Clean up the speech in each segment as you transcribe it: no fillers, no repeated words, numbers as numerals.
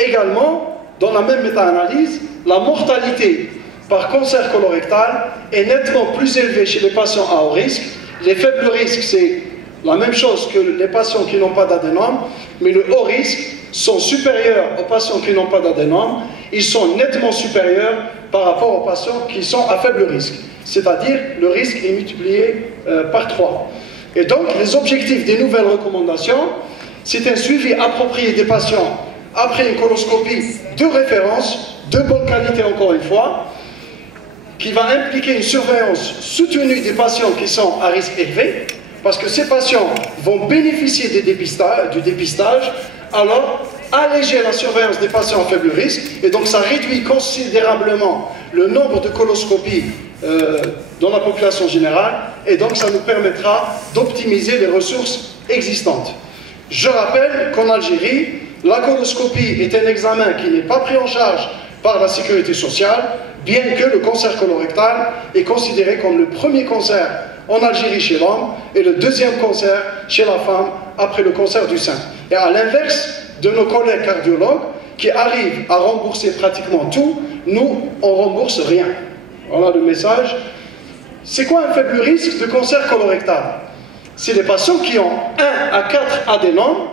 également, dans la même méta-analyse, la mortalité par cancer colorectal est nettement plus élevée chez les patients à haut risque. Les faibles risques, c'est la même chose que les patients qui n'ont pas d'adénome, mais le haut risque sont supérieurs aux patients qui n'ont pas d'adénome. Ils sont nettement supérieurs par rapport aux patients qui sont à faible risque. C'est-à-dire, le risque est multiplié par 3. Et donc, les objectifs des nouvelles recommandations, c'est un suivi approprié des patients après une coloscopie de référence, de bonne qualité encore une fois, qui va impliquer une surveillance soutenue des patients qui sont à risque élevé, parce que ces patients vont bénéficier du dépistage, alors alléger la surveillance des patients à faible risque, et donc ça réduit considérablement le nombre de coloscopies dans la population générale, et donc ça nous permettra d'optimiser les ressources existantes. Je rappelle qu'en Algérie, la coloscopie est un examen qui n'est pas pris en charge par la sécurité sociale, bien que le cancer colorectal est considéré comme le premier cancer en Algérie chez l'homme et le deuxième cancer chez la femme après le cancer du sein. Et à l'inverse de nos collègues cardiologues qui arrivent à rembourser pratiquement tout, nous, on ne rembourse rien. Voilà le message. C'est quoi un faible risque de cancer colorectal? C'est les patients qui ont 1 à 4 adénomes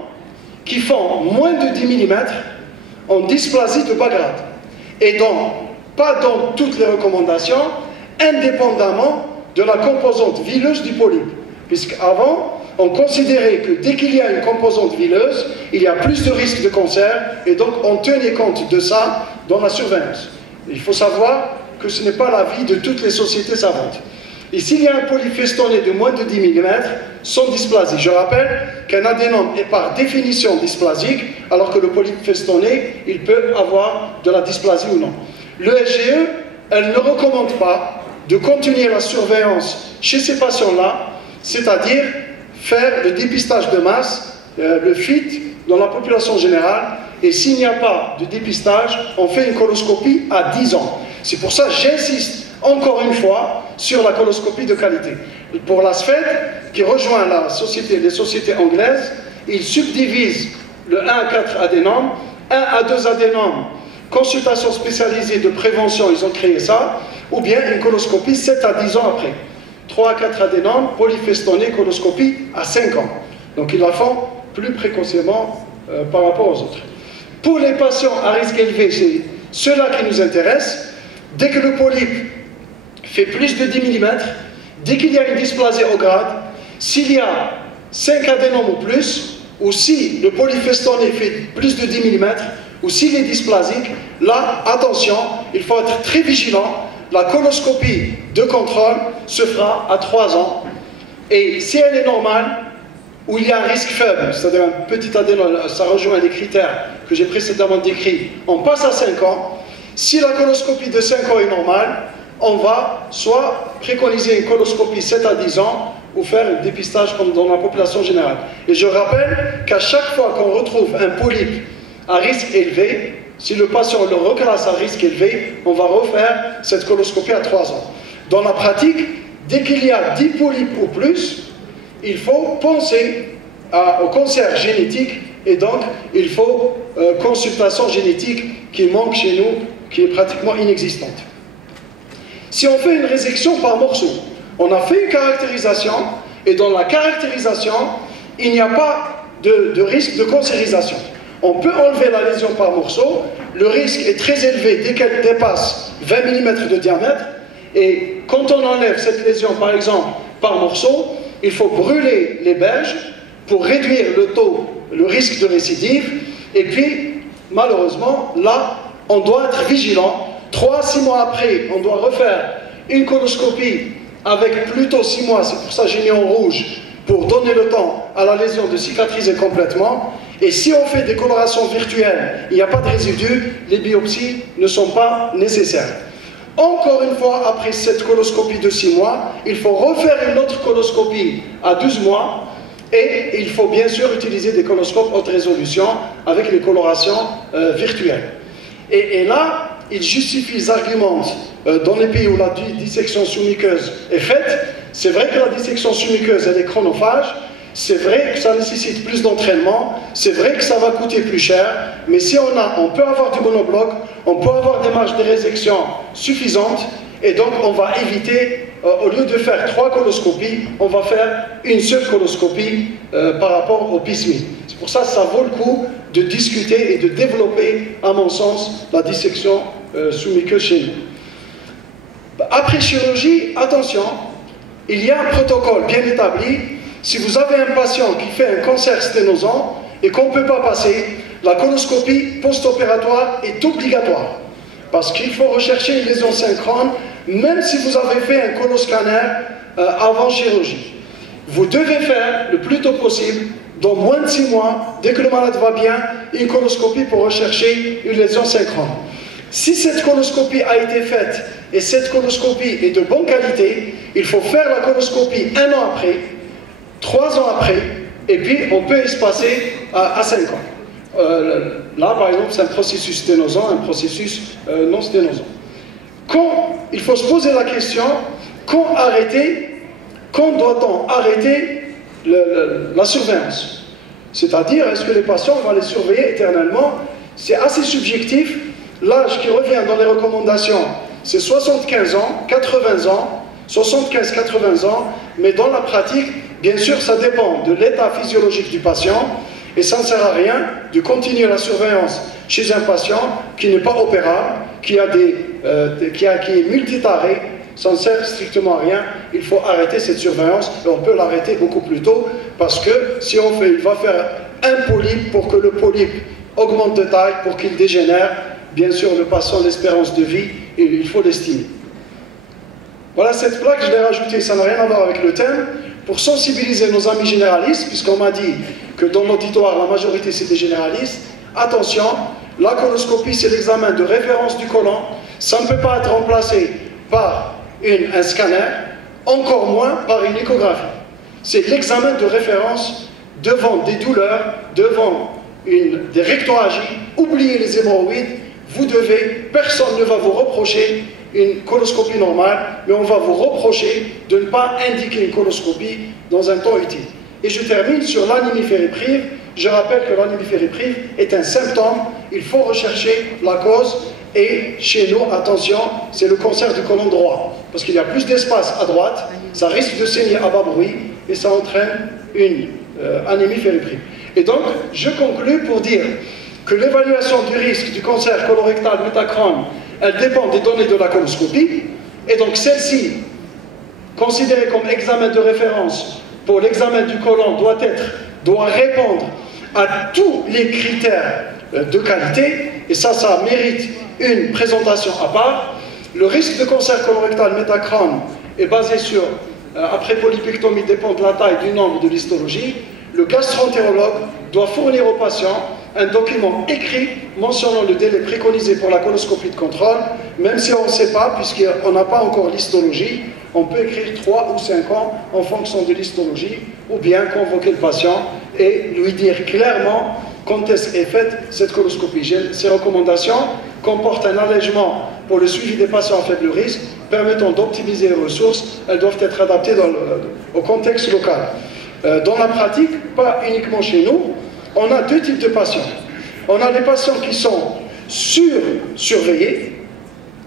qui font moins de 10 mm en dysplasie de bas grade. Et donc, pas dans toutes les recommandations, indépendamment de la composante vileuse du polype. Puisqu'avant, on considérait que dès qu'il y a une composante vileuse, il y a plus de risque de cancer, et donc on tenait compte de ça dans la surveillance. Il faut savoir que ce n'est pas l'avis de toutes les sociétés savantes. Et s'il y a un polype festonné de moins de 10 mm, sans dysplasie. Je rappelle qu'un adénome est par définition dysplasique, alors que le polype festonné, il peut avoir de la dysplasie ou non. Le SGE, elle ne recommande pas de continuer la surveillance chez ces patients-là, c'est-à-dire faire le dépistage de masse, le FIT, dans la population générale, et s'il n'y a pas de dépistage, on fait une coloscopie à 10 ans. C'est pour ça que j'insiste encore une fois sur la coloscopie de qualité. Pour la SFED, qui rejoint les sociétés anglaises, ils subdivisent le 1 à 4 adénomes, 1 à 2 adénomes, consultation spécialisée de prévention, ils ont créé ça, ou bien une coloscopie 7 à 10 ans après. 3 à 4 adénomes, polyfestonné, coloscopie à 5 ans. Donc ils la font plus précocement par rapport aux autres. Pour les patients à risque élevé, c'est ceux-là qui nous intéressent. Dès que le polype fait plus de 10 mm, dès qu'il y a une dysplasie au grade, s'il y a 5 adénomes ou plus, ou si le polyfestonné fait plus de 10 mm, ou s'il est dysplasique, là, attention, il faut être très vigilant. La coloscopie de contrôle se fera à 3 ans. Et si elle est normale, où il y a un risque faible, c'est-à-dire un petit adénome, ça rejoint les critères que j'ai précédemment décrits, on passe à 5 ans. Si la coloscopie de 5 ans est normale, on va soit préconiser une coloscopie 7 à 10 ans ou faire un dépistage comme dans la population générale. Et je rappelle qu'à chaque fois qu'on retrouve un polype à risque élevé, si le patient le reclasse à risque élevé, on va refaire cette coloscopie à 3 ans. Dans la pratique, dès qu'il y a 10 polypes ou plus, il faut penser au cancer génétique et donc il faut consultation génétique qui manque chez nous, qui est pratiquement inexistante. Si on fait une résection par morceaux, on a fait une caractérisation et dans la caractérisation, il n'y a pas de risque de cancérisation. On peut enlever la lésion par morceau, le risque est très élevé dès qu'elle dépasse 20 mm de diamètre et quand on enlève cette lésion par exemple par morceau, il faut brûler les berges pour réduire le risque de récidive et puis malheureusement là on doit être vigilant. 3 à 6 mois après, on doit refaire une coloscopie avec plutôt 6 mois, c'est pour ça que j'ai mis en rouge, pour donner le temps à la lésion de cicatriser complètement. Et si on fait des colorations virtuelles, il n'y a pas de résidus, les biopsies ne sont pas nécessaires. Encore une fois, après cette coloscopie de 6 mois, il faut refaire une autre coloscopie à 12 mois et il faut bien sûr utiliser des coloscopes haute résolution avec les colorations virtuelles. Et là, il justifie, ils argumentent dans les pays où la dissection sous-muqueuse est faite. C'est vrai que la dissection sous-muqueuse, elle est chronophage, C'est vrai que ça nécessite plus d'entraînement, c'est vrai que ça va coûter plus cher, mais si on peut avoir du monobloc, on peut avoir des marges de résection suffisantes, et donc on va éviter, au lieu de faire 3 coloscopies, on va faire une seule coloscopie par rapport au PISMI. C'est pour ça que ça vaut le coup de discuter et de développer, à mon sens, la dissection sous-muqueuse chez nous. Après chirurgie, attention, il y a un protocole bien établi. Si vous avez un patient qui fait un cancer sténosant et qu'on ne peut pas passer, la coloscopie post-opératoire est obligatoire. Parce qu'il faut rechercher une lésion synchrone, même si vous avez fait un coloscanner avant chirurgie. Vous devez faire le plus tôt possible, dans moins de 6 mois, dès que le malade va bien, une coloscopie pour rechercher une lésion synchrone. Si cette coloscopie a été faite et cette coloscopie est de bonne qualité, il faut faire la coloscopie 1 an après, 3 ans après, et puis on peut espacer à 5 ans. Là, par exemple, c'est un processus sténosant, un processus non sténosant. Il faut se poser la question, quand doit-on arrêter la surveillance? C'est-à-dire, est-ce que les patients, on va les surveiller éternellement? C'est assez subjectif. L'âge qui revient dans les recommandations, c'est 75 ans, 80 ans, 75-80 ans, mais dans la pratique, bien sûr, ça dépend de l'état physiologique du patient, et ça ne sert à rien de continuer la surveillance chez un patient qui n'est pas opérable, qui est multitaré. Ça ne sert strictement à rien. Il faut arrêter cette surveillance, et on peut l'arrêter beaucoup plus tôt, parce que si il va faire un polype pour que le polype augmente de taille, pour qu'il dégénère, bien sûr, le patient, l'espérance de vie, il faut l'estimer. Voilà, cette plaque, je l'ai rajoutée, ça n'a rien à voir avec le thème, pour sensibiliser nos amis généralistes, puisqu'on m'a dit que dans l'auditoire, la majorité c'était généraliste. Attention, la coloscopie, c'est l'examen de référence du côlon. Ça ne peut pas être remplacé par un scanner, encore moins par une échographie. C'est l'examen de référence devant des douleurs, devant des rectoragies. Oubliez les hémorroïdes, personne ne va vous reprocher une coloscopie normale, mais on va vous reprocher de ne pas indiquer une coloscopie dans un temps utile. Et je termine sur l'anémie fériprive. Je rappelle que l'anémie fériprive est un symptôme, il faut rechercher la cause, et chez nous, attention, c'est le cancer du côlon droit, parce qu'il y a plus d'espace à droite, ça risque de saigner à bas bruit, et ça entraîne une anémie fériprive. Et donc, je conclus pour dire que l'évaluation du risque du cancer colorectal métacrone, elle dépend des données de la coloscopie, et donc celle-ci, considérée comme examen de référence pour l'examen du côlon, doit répondre à tous les critères de qualité, et ça mérite une présentation à part. Le risque de cancer colorectal métacrone est basé sur, après polypectomie, dépend de la taille, du nombre, de l'histologie. Le gastroentérologue doit fournir au patient un document écrit mentionnant le délai préconisé pour la coloscopie de contrôle, même si on ne sait pas, puisqu'on n'a pas encore l'histologie, on peut écrire 3 ou 5 ans en fonction de l'histologie, ou bien convoquer le patient et lui dire clairement quand est faite cette coloscopie. Ces recommandations comportent un allègement pour le suivi des patients à faible risque, permettant d'optimiser les ressources. Elles doivent être adaptées au contexte local. Dans la pratique, pas uniquement chez nous, on a 2 types de patients. On a les patients qui sont surveillés,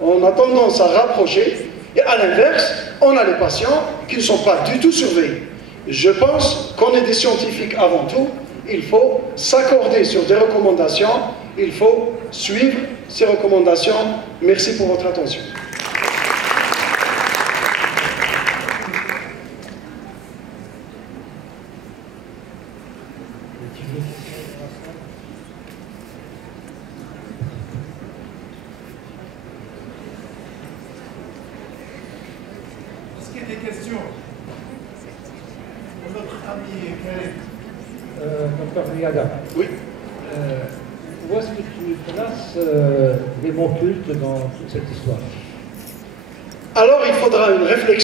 on a tendance à rapprocher, et à l'inverse, on a les patients qui ne sont pas du tout surveillés. Je pense qu'on est des scientifiques avant tout, il faut s'accorder sur des recommandations, il faut suivre ces recommandations. Merci pour votre attention. Est-ce qu'il y a des questions pour notre ami Khaled? Docteur Riada. Oui. Où est-ce que tu places les mots cultes dans toute cette histoire? Alors il faudra une réflexion.